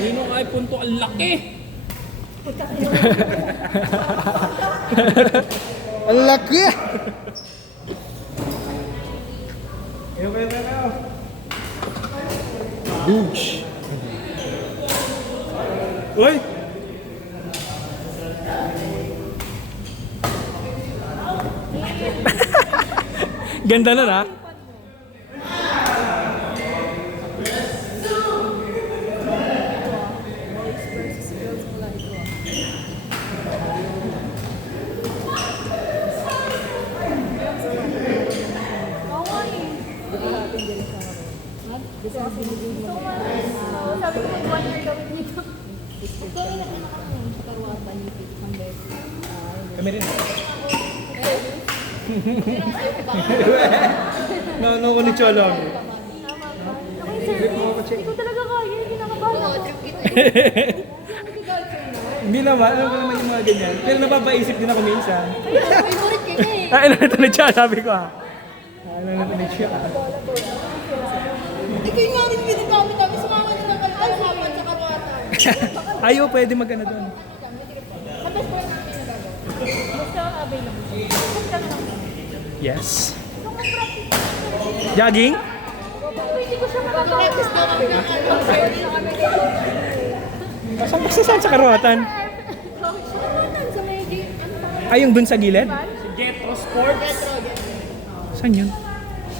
Nino iPhone to, ang laki! Ang laki! Boosh! Uy! Ganda na ha? Sabi ko mag-1 year kami dito. Kami na kami sa Karuatan Nipit ng beses. Kami rin. No, konnichiwa lang. Hindi ko talaga kaya, kinakabahan ako. Hindi naman, alam ko naman yung mga ganyan. Pero napapaisip din ako minsan. Favorite ka niya eh. Ah, ilan ito na siya, sabi ko ha? Ano na konnichiwa. Ito yung nga rin pinagamit namin sa mga kanina kalalaman sa Karuatan. Ayaw, pwede mag-ano doon. Sa best friend namin nagagawa. Basta available. Basta na lang. Yes. Jogging? Hindi ko siya makaka-practice daw kami ng Basta saan sa Karuatan? Sa may gate. Ay, yung dun sa gilid? Jetro Sports. Saan yun?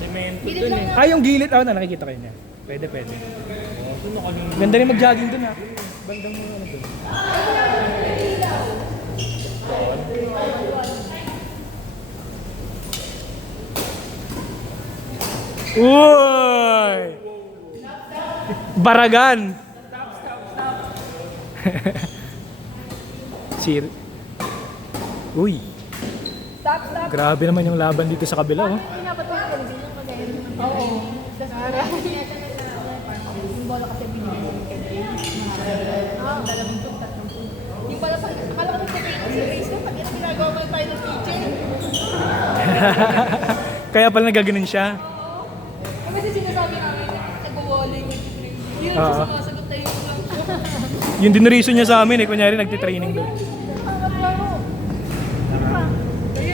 Cemento Gilid dun lang eh. yan. Ah, yung gilid. Ah, nakikita ko yun. Pwede. Ganda rin mag-jogging dun ha. Bandang mo ano dun. Uy! Baragan! Sir. Uy, Stop. grabe naman yung laban dito sa kabila oh. Pinapatuloy ko rin yung kagaya ng mga oo. Sara. Yung bola kasi binigay. Dalawang punta, tatlong punta. Yung pala, akala ko nagsasayin si Grace ko, pag ito ginagawa mo yung final teacher. Kaya pala nagaganon siya. Kasi sinasabi namin, nag-bowling with Grace. Yun Oo. siya sumasagot na yung Yung dinuriso niya sa amin eh, kunyari nagtitraining doon.